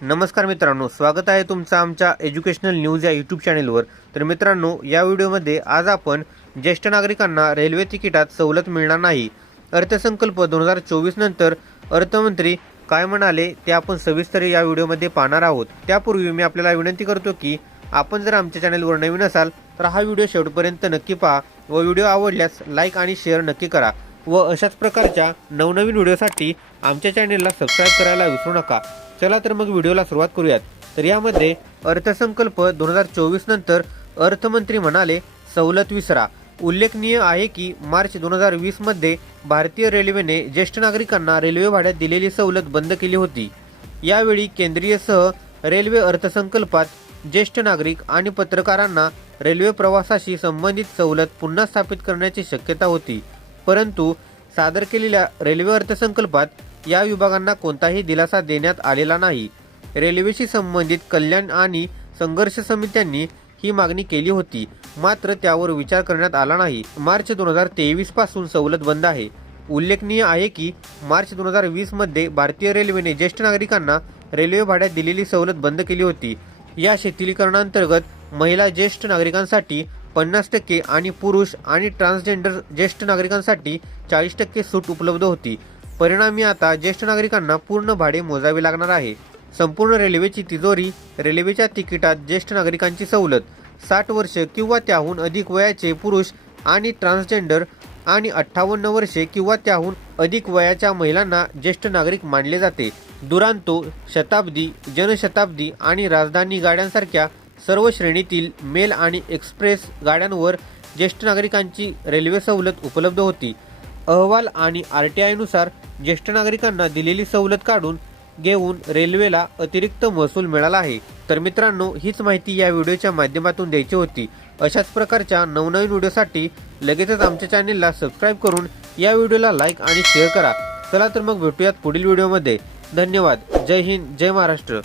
नमस्कार मित्रांनो स्वागत आहे तुमचं आमच्या एज्युकेशनल न्यूज या यूट्यूब चॅनेलवर तर मित्रांनो या व्हिडिओमध्ये आज आपण ज्येष्ठ नागरिकांना रेल्वे तिकिटात सवलत मिळणार नाही अर्थसंकल्प दोन हजार चोवीस नंतर अर्थमंत्री काय म्हणाले ते आपण सविस्तर या व्हिडिओमध्ये पाहणार आहोत. त्यापूर्वी मी आपल्याला विनंती करतो की आपण जर आमच्या चॅनेलवर नवीन असाल तर हा व्हिडिओ शेवटपर्यंत नक्की पहा व व्हिडिओ आवडल्यास लाईक आणि शेअर नक्की करा व अशाच प्रकारच्या नवनवीन व्हिडिओसाठी आमच्या चॅनेलला सबस्क्राईब करायला विसरू नका. चला तर मग व्हिडिओला सुरुवात करूयात. तर यामध्ये अर्थसंकल्प दोन हजार चोवीस नंतर अर्थमंत्री म्हणाले सवलत विसरा. उल्लेखनीय आहे की मार्च दोन हजार वीसमध्ये भारतीय रेल्वेने ज्येष्ठ नागरिकांना रेल्वे भाड्यात दिलेली सवलत बंद केली होती. यावेळी केंद्रीयसह रेल्वे अर्थसंकल्पात ज्येष्ठ नागरिक आणि पत्रकारांना रेल्वे प्रवासाशी संबंधित सवलत पुन्हा स्थापित करण्याची शक्यता होती. परंतु सादर केलेल्या रेल्वे अर्थसंकल्पात या विभागांना कोणताही दिलासा देण्यात आलेला नाही. रेल्वेशी संबंधित कल्याण आणि संघर्ष समित्यांनी ही मागणी केली होती. मात्र त्यावर विचार करण्यात आला नाही. मार्च दोन हजार तेवीसपासून सवलत बंद आहे. उल्लेखनीय आहे की मार्च दोन हजार वीसमध्ये भारतीय रेल्वेने ज्येष्ठ नागरिकांना रेल्वे भाड्यात दिलेली सवलत बंद केली होती. या शिथिलीकरणांतर्गत महिला ज्येष्ठ नागरिकांसाठी पन्नास टक्के आणि पुरुष आणि ट्रान्सजेंडर ज्येष्ठ नागरिकांसाठी चाळीस टक्के सूट उपलब्ध होती. परिणामी आता ज्येष्ठ नागरिकांना पूर्ण भाडे मोजावे लागणार आहे. संपूर्ण रेल्वेची तिजोरी रेल्वेच्या तिकिटात ज्येष्ठ नागरिकांची सवलत साठ वर्ष किंवा त्याहून अधिक वयाचे पुरुष आणि ट्रान्सजेंडर आणि अठ्ठावन्न वर्षे किंवा त्याहून अधिक वयाच्या महिलांना ज्येष्ठ नागरिक मानले जाते. दुरांतो शताब्दी जनशताब्दी आणि राजधानी गाड्यांसारख्या सर्व श्रेणीतील मेल आणि एक्सप्रेस गाड्यांवर ज्येष्ठ नागरिकांची रेल्वे सवलत उपलब्ध होती. अहवाल आणि आर टी आयनुसार ज्येष्ठ नागरिकांना दिलेली सवलत काढून घेऊन रेल्वेला अतिरिक्त महसूल मिळाला आहे. तर मित्रांनो हीच माहिती या व्हिडिओच्या माध्यमातून द्यायची होती. अशाच प्रकारच्या नवनवीन व्हिडिओसाठी लगेचच आमच्या चॅनेलला सबस्क्राईब करून या व्हिडिओला लाईक आणि शेअर करा. चला तर मग भेटूयात पुढील व्हिडिओमध्ये. धन्यवाद. जय हिंद. जय महाराष्ट्र.